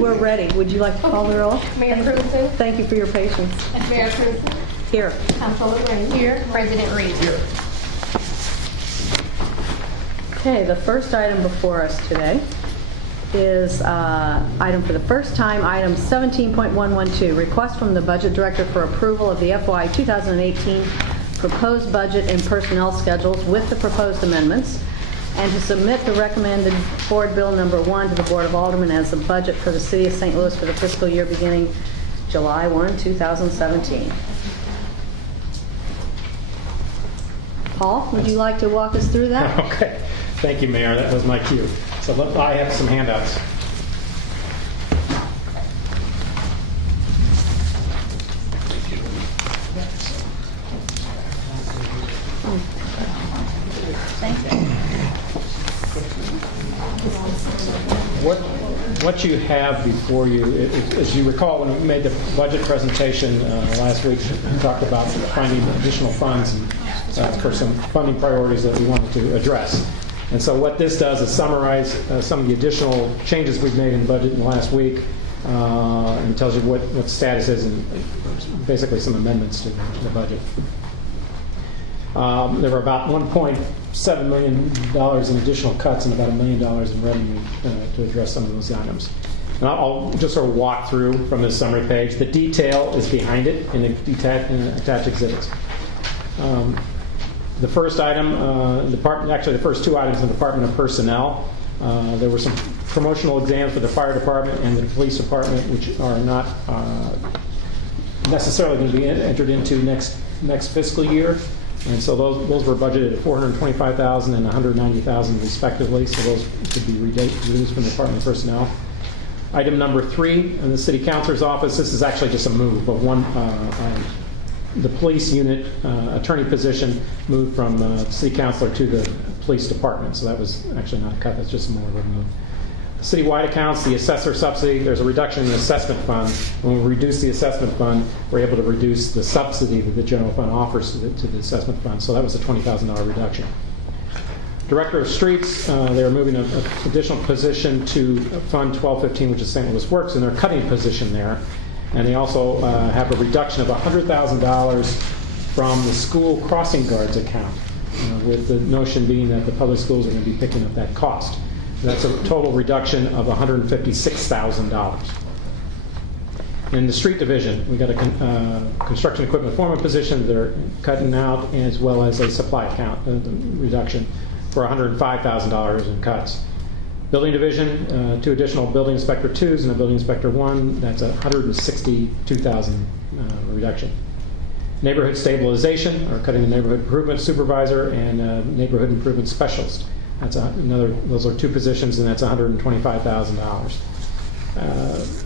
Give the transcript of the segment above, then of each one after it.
we're ready. Would you like to call the roll? Mayor Cruzen? Thank you for your patience. Mayor Cruzen? Here. Councilwoman Rainey? Here. President Reed? Here. Okay, the first item before us today is item for the first time, item 17.112, request from the Budget Director for approval of the FY 2018 proposed budget and personnel schedules with the proposed amendments, and to submit the recommended Board Bill Number 1 to the Board of Aldermen as the budget for the City of St. Louis for the fiscal year beginning July 1, 2017. Paul, would you like to walk us through that? Okay. Thank you, Mayor. That was my cue. So I have some handouts. What you have before you, as you recall, when we made the budget presentation last week, we talked about finding additional funds for some funding priorities that we wanted to address. And so what this does is summarize some of the additional changes we've made in the budget in the last week, and tells you what the status is, and basically some amendments to the budget. There were about $1.7 million in additional cuts and about $1 million in revenue to address some of those items. And I'll just sort of walk through from this summary page. The detail is behind it in the attached exhibits. The first item, actually the first two items in the Department of Personnel, there were some promotional exams for the fire department and the police department, which are not necessarily going to be entered into next fiscal year. And so those were budgeted at $425,000 and $190,000 respectively. So those could be reduced from the Department of Personnel. Item number 3 in the City Councilor's office. This is actually just a move of one. The police unit attorney position moved from City Councilor to the police department. So that was actually not a cut. That's just more of a move. Citywide accounts, the assessor subsidy, there's a reduction in the assessment fund. When we reduce the assessment fund, we're able to reduce the subsidy that the general fund offers to the assessment fund. So that was a $20,000 reduction. Director of Streets, they're moving an additional position to Fund 1215, which is St. Louis Works, and they're cutting a position there. And they also have a reduction of $100,000 from the school crossing guards account, with the notion being that the public schools are going to be picking up that cost. That's a total reduction of $156,000. In the street division, we got a construction equipment foreman position they're cutting out, as well as a supply account reduction for $105,000 in cuts. Building division, 2 additional building inspector 2s and a building inspector 1. That's a $162,000 reduction. Neighborhood stabilization, or cutting the neighborhood improvement supervisor and neighborhood improvement specialist. That's those are 2 positions, and that's $125,000.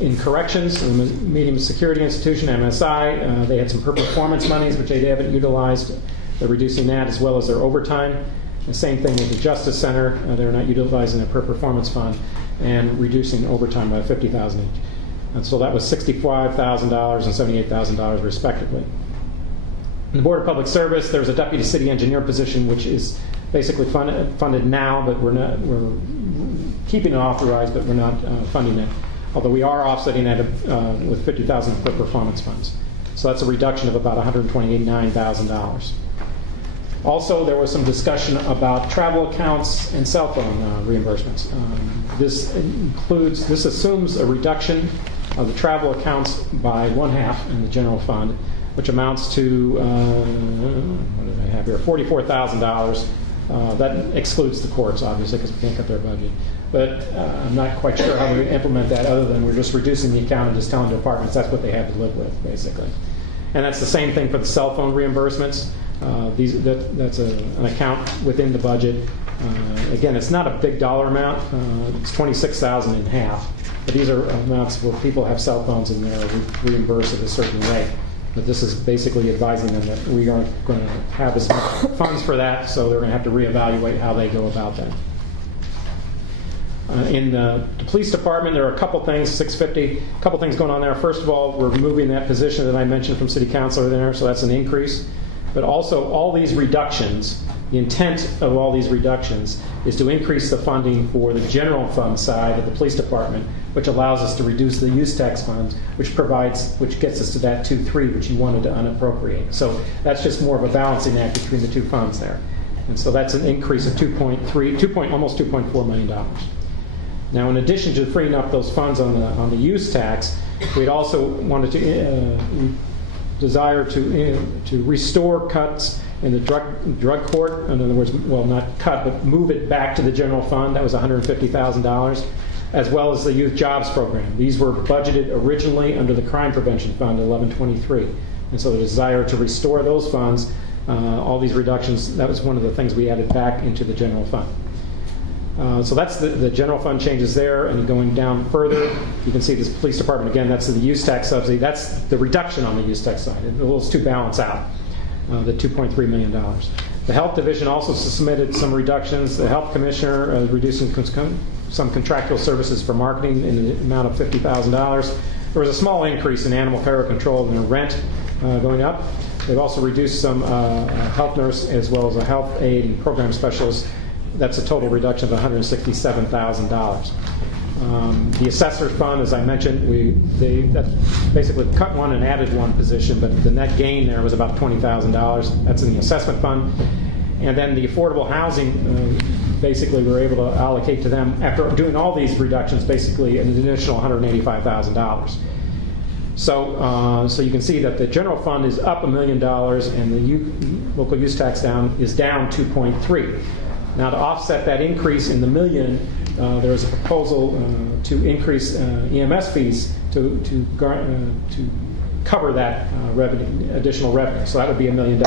In corrections, in the Medium Security Institution, MSI, they had some per performance monies, which they haven't utilized. They're reducing that, as well as their overtime. The same thing with the Justice Center. They're not utilizing their per performance fund and reducing overtime by $50,000 each. And so that was $65,000 and $78,000 respectively. In the Board of Public Service, there was a deputy city engineer position, which is basically funded now, but we're keeping it authorized, but we're not funding it. Although we are offsetting that with $50,000 for performance funds. So that's a reduction of about $129,000. Also, there was some discussion about travel accounts and cell phone reimbursements. This assumes a reduction of the travel accounts by 1/2 in the general fund, which amounts to, what did I have here, $44,000. That excludes the courts, obviously, because we can't cut their budget. But I'm not quite sure how we implement that, other than we're just reducing the account and just telling departments that's what they have to live with, basically. And that's the same thing for the cell phone reimbursements. That's an account within the budget. Again, it's not a big dollar amount. It's $26,000 in half. But these are amounts where people have cell phones and they're reimbursed at a certain rate. But this is basically advising them that we aren't going to have as much funds for that, so they're going to have to reevaluate how they go about that. In the police department, there are a couple things, $650, a couple things going on there. First of all, we're moving that position that I mentioned from city councilor there, so that's an increase. But also, all these reductions The intent of all these reductions is to increase the funding for the general fund side of the police department, which allows us to reduce the use tax funds, which gets us to that 2.3, which you wanted to unappropriate. So that's just more of a balancing act between the two funds there. And so that's an increase of almost $2.4 million. Now, in addition to freeing up those funds on the use tax, we'd also wanted to desire to restore cuts in the drug court. In other words, well, not cut, but move it back to the general fund. That was $150,000, as well as the youth jobs program. These were budgeted originally under the crime prevention fund, 1123, and so the desire to restore those funds, all these reductions, that was one of the things we added back into the general fund. So that's the general fund changes there, and going down further, you can see this police department again. That's the use tax subsidy. That's the reduction on the use tax side. Those two balance out the $2.3 million. The health division also submitted some reductions. The health commissioner reducing some contractual services for marketing in the amount of $50,000. There was a small increase in animal care control and their rent going up. They've also reduced some health nurse as well as a health aide and program specialist. That's a total reduction of $167,000. The assessor fund, as I mentioned, they basically cut one and added one position, but the net gain there was about $20,000. That's in the assessment fund. And then the affordable housing, basically we were able to allocate to them, after doing all these reductions, basically an additional $185,000. So you can see that the general fund is up $1 million and the local use tax is down 2.3. Now, to offset that increase in the million, there was a proposal to increase EMS fees to cover that additional revenue. So that would be $1 million.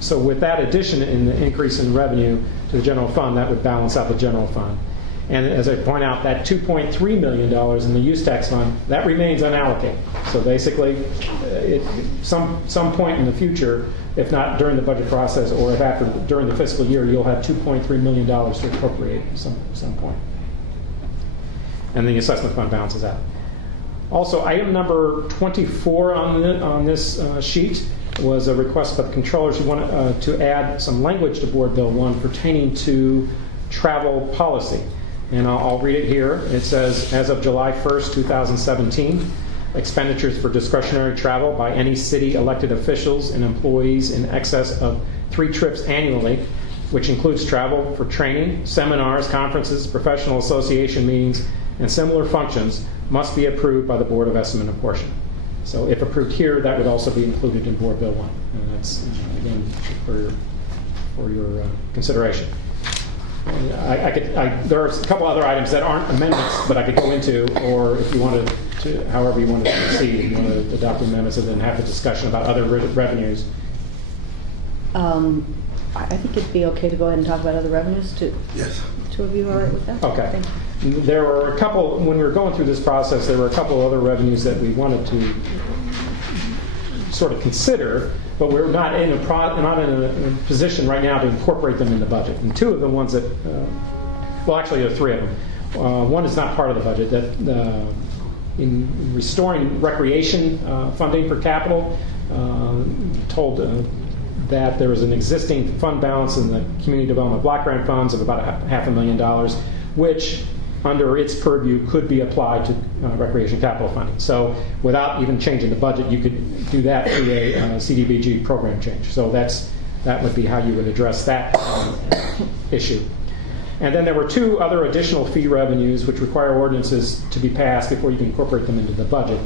So with that addition in the increase in revenue to the general fund, that would balance out the general fund. And as I point out, that $2.3 million in the use tax fund, that remains unallocated. So basically, some point in the future, if not during the budget process or if during the fiscal year, you'll have $2.3 million to appropriate at some point. And the assessment fund balances out. Also, item number 24 on this sheet was a request by the controllers who wanted to add some language to Board Bill 1 pertaining to travel policy. And I'll read it here. It says, as of July 1st, 2017, expenditures for discretionary travel by any city elected officials and employees in excess of 3 trips annually, which includes travel for training, seminars, conferences, professional association meetings, and similar functions, must be approved by the Board of Estimate and Apportionment. So if approved here, that would also be included in Board Bill 1. And that's, again, for your consideration. There are a couple other items that aren't amendments, but I could go into, or if you wanted to, however you wanted to proceed, if you want to adopt the amendments and then have a discussion about other revenues. I think it'd be okay to go ahead and talk about other revenues. Yes. Two of you all right with that? Okay. Thank you. There were a couple, when we were going through this process, there were a couple other revenues that we wanted to sort of consider, but we're not in a position right now to incorporate them in the budget. And two of the ones that, well, actually there are 3 of them. One is not part of the budget. That in restoring recreation funding for capital, told that there was an existing fund balance in the community development block grant funds of about $500,000, which under its purview could be applied to recreation capital funding. So without even changing the budget, you could do that through a CDBG program change. So that would be how you would address that issue. And then there were 2 other additional fee revenues which require ordinances to be passed before you can incorporate them into the budget.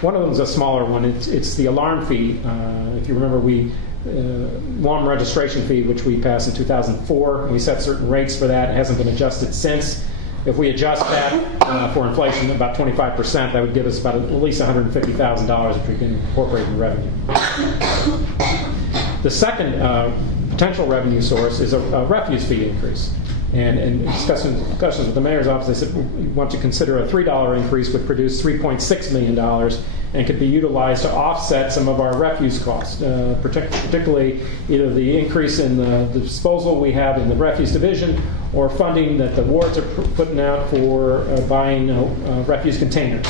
One of them is a smaller one. It's the alarm fee. If you remember, alarm registration fee, which we passed in 2004. We set certain rates for that. It hasn't been adjusted since. If we adjust that for inflation about 25%, that would give us about at least $150,000 if we can incorporate in revenue. The second potential revenue source is a refuse fee increase. And in discussions with the mayor's office, they said we want to consider a $3 increase would produce $3.6 million and could be utilized to offset some of our refuse costs, particularly either the increase in the disposal we have in the refuse division or funding that the wards are putting out for buying refuse containers.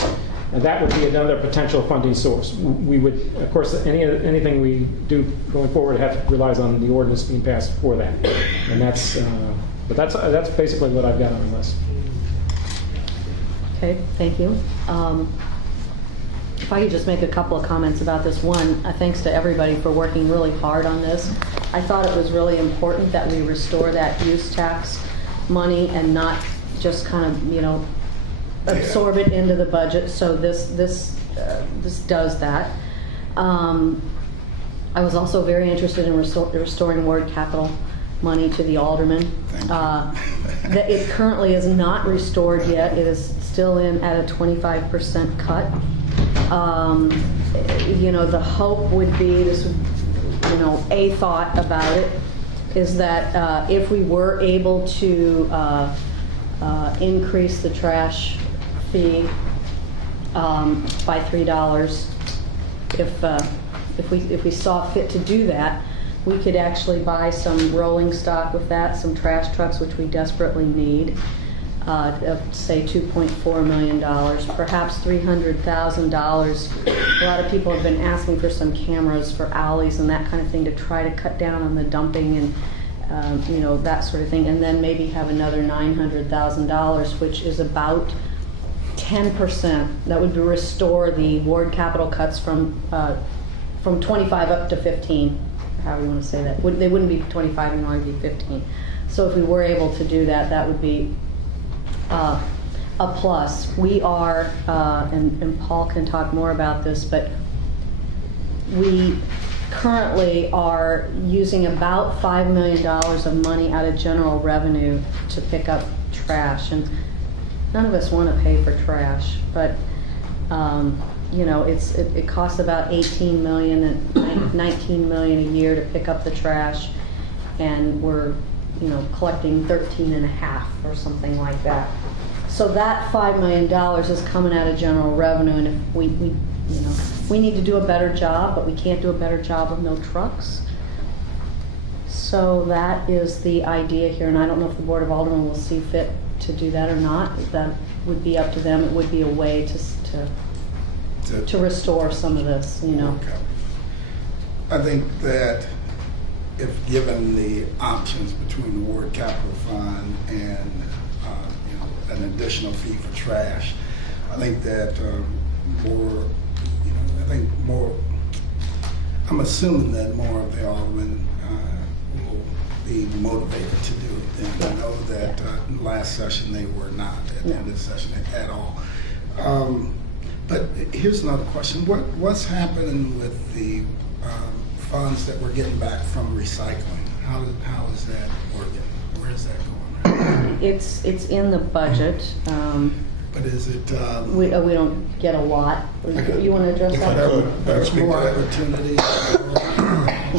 And that would be another potential funding source. We would, of course, anything we do going forward relies on the ordinance being passed for that. And but that's basically what I've got on the list. Okay, thank you. If I could just make a couple of comments about this. One, thanks to everybody for working really hard on this. I thought it was really important that we restore that use tax money and not just kind of, absorb it into the budget. So this does that. I was also very interested in restoring ward capital money to the aldermen. That it currently is not restored yet. It is still in at a 25% cut. The hope would be, a thought about it is that if we were able to increase the trash fee by $3, if we saw fit to do that, we could actually buy some rolling stock with that, some trash trucks, which we desperately need, of say $2.4 million, perhaps $300,000. A lot of people have been asking for some cameras for alleys and that kind of thing to try to cut down on the dumping and that sort of thing, and then maybe have another $900,000, which is about 10%. That would restore the ward capital cuts from 25 up to 15. How we want to say that. They wouldn't be 25 anymore, it'd be 15. So if we were able to do that, that would be a plus. We are, and Paul can talk more about this, but we currently are using about $5 million of money out of general revenue to pick up trash. And none of us want to pay for trash, but it costs about $18 million and $19 million a year to pick up the trash, and we're collecting 13.5 or something like that. So that $5 million is coming out of general revenue, and if we need to do a better job, but we can't do a better job with no trucks. So that is the idea here, and I don't know if the Board of Aldermen will see fit to do that or not. That would be up to them. It would be a way to restore some of this, Okay. I think that if given the options between the Ward Capital Fund and an additional fee for trash, I think that I'm assuming that more of the aldermen will be motivated to do it. And I know that last session they were not at the end of the session at all. But here's another question. What's happening with the funds that we're getting back from recycling? How is that working? Where is that going right now? It's in the budget. But is it... we don't get a lot. You want to address that? There's more opportunities.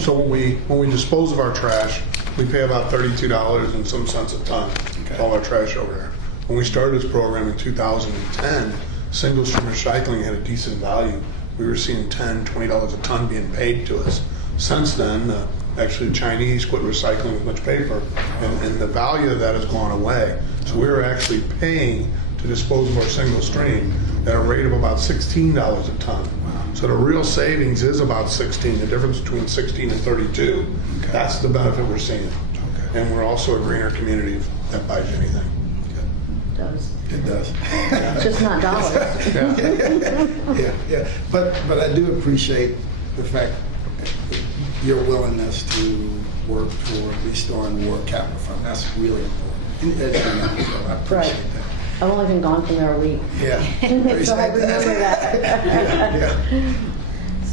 So when we dispose of our trash, we pay about $32 and some cents a ton. Okay. All our trash over there. When we started this program in 2010, single stream recycling had a decent value. We were seeing $10, $20 a ton being paid to us. Since then, actually the Chinese quit recycling with much paper, and the value of that has gone away. So we're actually paying to dispose of our single stream at a rate of about $16 a ton. So the real savings is about 16, the difference between 16 and 32. Okay. That's the benefit we're seeing. Okay. And we're also a greener community if that buys you anything. It does. It does. Just not dollars. Yeah. But I do appreciate the fact your willingness to work toward restoring the Ward Capital Fund. That's really important. So I appreciate that. I've only been gone from there a week. Yeah. So I remember that. Yeah.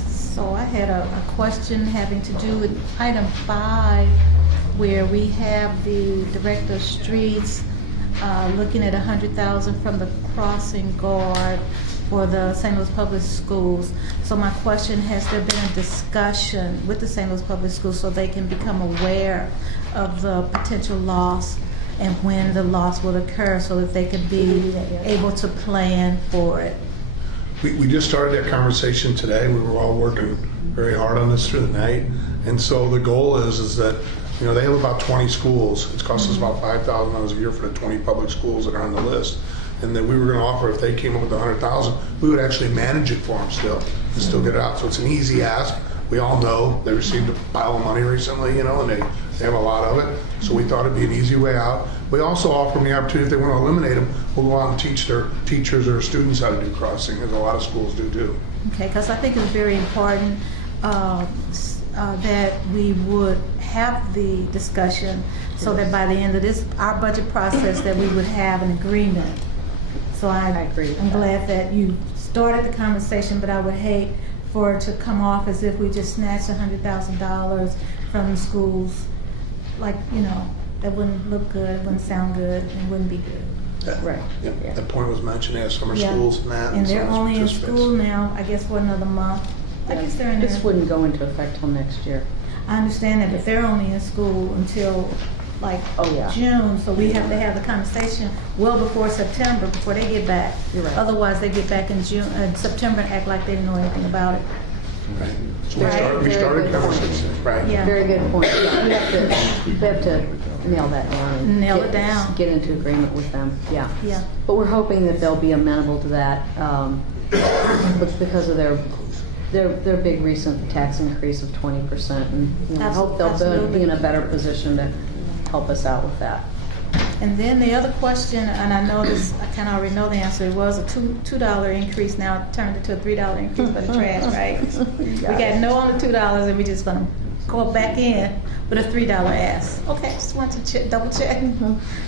So I had a question having to do with item 5, where we have the Director of Streets looking at $100,000 from the crossing guard for the St. Louis Public Schools. So my question, has there been a discussion with the St. Louis Public Schools so they can become aware of the potential loss and when the loss will occur so that they can be able to plan for it? We just started that conversation today. We were all working very hard on this through the night. And so the goal is that, they have about 20 schools. It's cost us about $5,000 a year for the 20 public schools that are on the list. and that we were gonna offer, if they came up with 100,000, we would actually manage it for them still, and still get it out. So it's an easy ask. We all know they received a pile of money recently, you know, and they have a lot of it. So we thought it'd be an easy way out. We also offer them the opportunity, if they want to eliminate them, we'll go out and teach their teachers or students how to do crossing, as a lot of schools do too. Okay, because I think it's very important that we would have the discussion so that by the end of this, our budget process, that we would have an agreement. So I agree with I'm that. glad that you started the conversation, but I would hate for it to come off as if we just snatched $100,000 from the schools. Like, you know, that wouldn't look good, wouldn't sound good, and wouldn't be good. Right. Yep. Yeah. That point was mentioned, they have summer Yeah. schools and that. And they're some only in participants. school now, I guess, for another month. I guess they're in there. This wouldn't go into effect till next year. I understand that, but they're only in school until like Oh, yeah. June, so we have to have the conversation well before September, before they get back. You're right. Otherwise, they get back in September and act like they didn't know anything about it. Right. So we Right. started Very good conversations, right? Yeah. Very good point. Yeah, we have to nail that down. And Nail it down. Get into agreement with them, yeah. Yeah. But we're hoping that they'll be amenable to that, but because of their big recent tax increase of 20%. And you know, I hope they'll Absolutely. be in a better position to help us out with that. And then the other question, and I know this, I kind of already know the answer, it was a $2 increase, now it turned into a $3 increase for the trash, right? We got no on the $2 and we just gonna go back in with a $3 ask. Okay, just want to double check.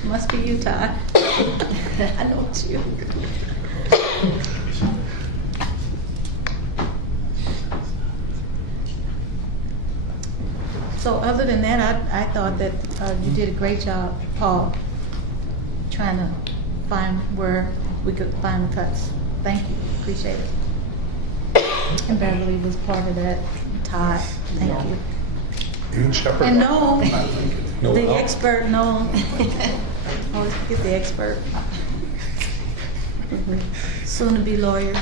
Must be you, Todd. I know it's you. So other than that, I thought that you did a great job, Paul, trying to find where we could find the cuts. Thank you, appreciate it. And Beverly was part of that. Todd, thank you. Even Shepherd. And no, No the help. expert, no. Always get the expert. Soon to be lawyer.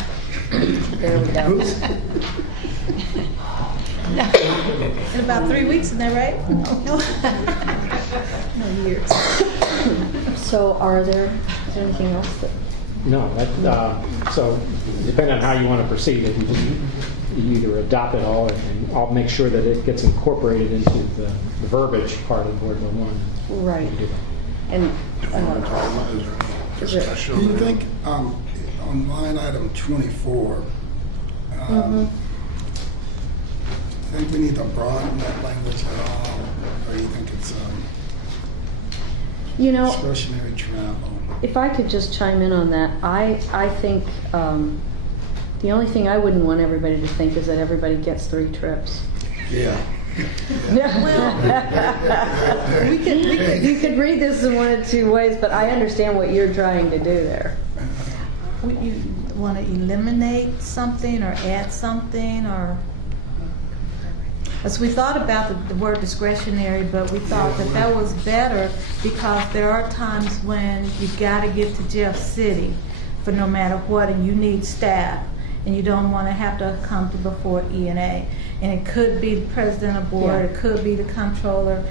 There we go. In about 3 weeks, isn't that right? No. No years. So is there anything else that? No, so depending on how you want to proceed, if you either adopt it all, and I'll make sure that it gets incorporated into the verbiage part of Board Bill 1. Right. And Is there any discussion Do you on that? think, on line item 24, I think we need to broaden that language at all, or you think it's you know, discretionary travel? if I could just chime in on that, I think the only thing I wouldn't want everybody to think is that everybody gets 3 trips. Yeah. You could read this in one of 2 ways, but I understand what you're trying to do there. You want to eliminate something or add something, or? As we thought about the word discretionary, but we thought that was better because there are times when you got to get to Jeff City for no matter what, and you need staff, and you don't want to have to come to before E&A. And it could be the president of board, Yeah. it could be the comptroller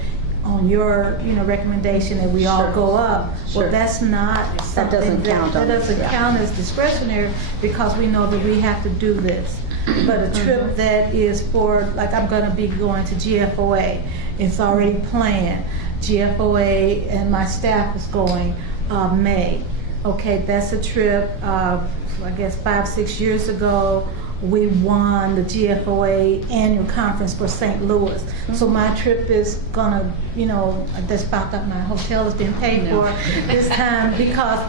on your, recommendation that we all Sure. go up. Sure. Well, that's not something doesn't count that on doesn't it, yeah. count as discretionary because we know that we have to do this. But a trip that is for, like, I'm going to be going to GFOA, it's already planned. GFOA and my staff is going May. Okay, that's a trip, I guess 5-6 years ago, we won the GFOA annual conference for St. Louis. So my trip is gonna, that's about that my hotel is being paid for this time because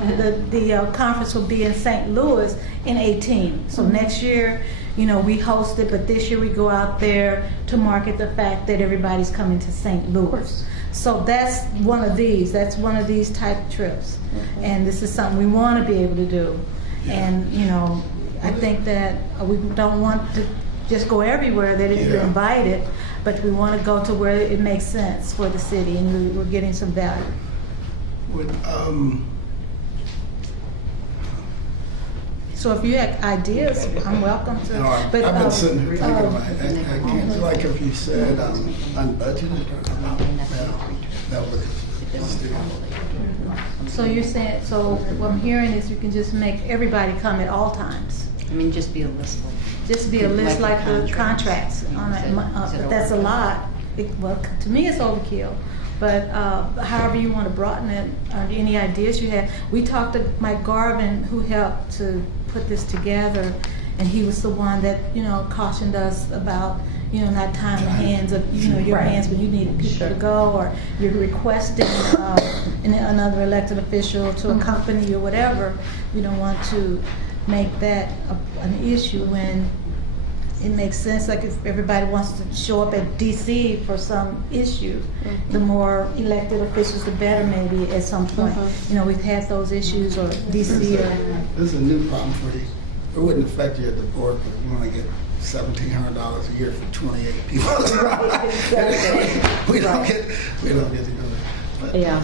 the conference will be in St. Louis in 2018. So next year, we host it, but this year we go out there to market the fact that everybody's coming to St. Louis. So that's one of these type of trips. And this is something we want to be able to do. And, I think that we don't want to just go everywhere that you're Yeah. invited, but we want to go to where it makes sense for the city and we're getting some value. Would, So if you have ideas, I'm welcome to. no, I've been sitting here thinking about it. I can't, like if you said unbudgeted, that would still. So you're saying, so what I'm hearing is you can just make everybody come at all times? I mean, just be a list. Just be a list like the contracts on it, but that's a lot. Well, to me, it's overkill. But however you want to broaden it, any ideas you have. We talked to Mike Garvin, who helped to put this together, and he was the one that, cautioned us about, not tying the hands of, your Right. hands when you needed people Sure. to go, or you're requesting another elected official to accompany you or whatever. We don't want to make that an issue when it makes sense. Like if everybody wants to show up at DC for some issue, the more elected officials, the better maybe at some point. We've had those issues, or DC or. This is a new problem for you. It wouldn't affect you at the board, but you want to get $1,700 a year for 28 people. we don't get to go there. But, Yeah.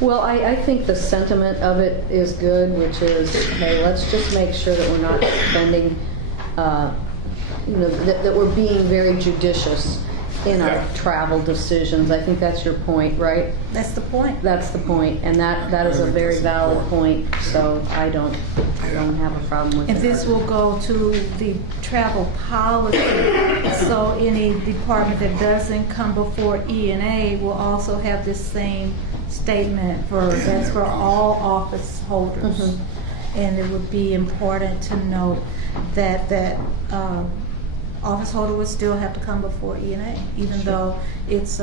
Well, I think the sentiment of it is good, which is, hey, let's just make sure that we're not spending, that we're being very judicious in our travel decisions. I think that's your point, right? That's the point. That's the point, and that is a very valid point, so I don't have a problem with it. And this will go to the travel policy, so any department that doesn't come before E&A will also have this same statement that's for all office holders. And it would be important to note that office holder would still have to come before E&A, even though it's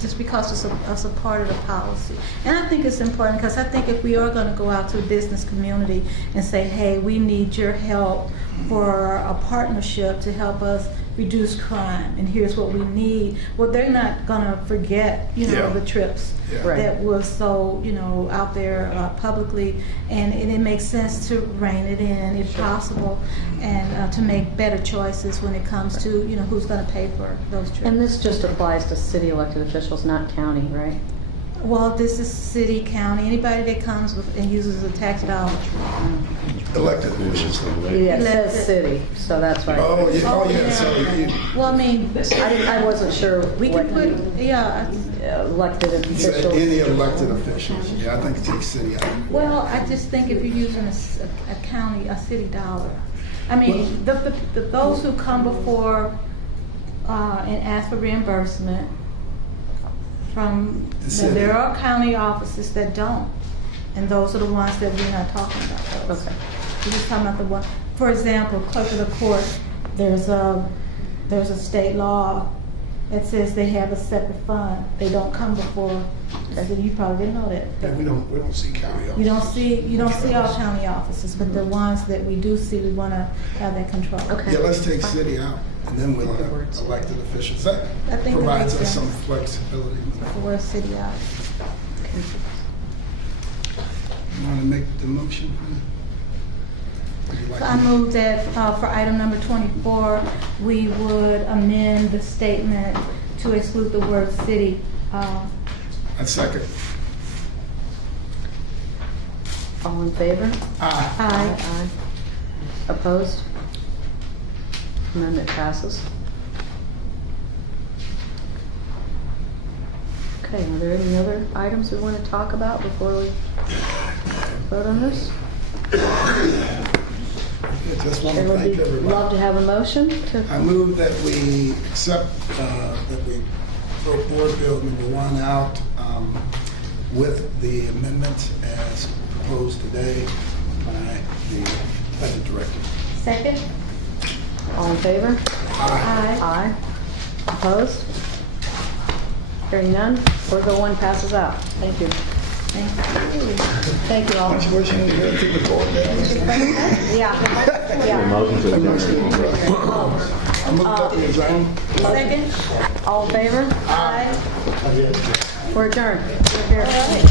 just because it's a part of the policy. And I think it's important because I think if we are going to go out to the business community and say, hey, we need your help for a partnership to help us reduce crime, and here's what we need. Well, they're not going to forget, the trips that was so, out there publicly, and it makes sense to rein it in if possible, and to make better choices when it comes to, who's going to pay for those trips. And this just applies to city elected officials, not county, right? Well, this is city, county, anybody that comes and uses a tax dollar. Elected officials. Yeah, it says city, so that's right. Oh, yeah. So Well, I mean, I wasn't sure we can what put, elected you said officials. any elected officials. Yeah, I think it takes city out. well, I just think if you're using a county, a city dollar. I mean, those who come before and ask for reimbursement from, city. there are county offices that don't. And those are the ones that we're not talking about those. Okay. We're just talking about the one, for example, clerk of the court, there's a state law that says they have a separate fund. They don't come before, so you probably didn't know that. Yeah, we don't see county offices. You don't see all county offices, but the ones that we do see, we want to have that control. Okay. Yeah, let's take city out, and then we'll have elected officials. That I think that provides makes us some sense. flexibility. The word city out. You want to make the motion? Would you like So I to- move that for item number 24, we would amend the statement to exclude the word city. A second. All in favor? Aye. Aye. Opposed? Amendment passes. Okay, are there any other items we want to talk about before we vote on this? I just want It to would thank be everybody. love to have a motion to, I move that we accept, that we vote board bill number 1 out with the amendments as proposed today by the budget director. Second? all in favor? Aye. Aye. Opposed? Hearing none, Board Bill 1 passes out. Thank you. Thank you. Thank you all. Much wishing to go to the board there. Yeah. Yeah. Motion to adjourn. I move that we adjourn. Second? All in favor? Aye. We're adjourned. All right.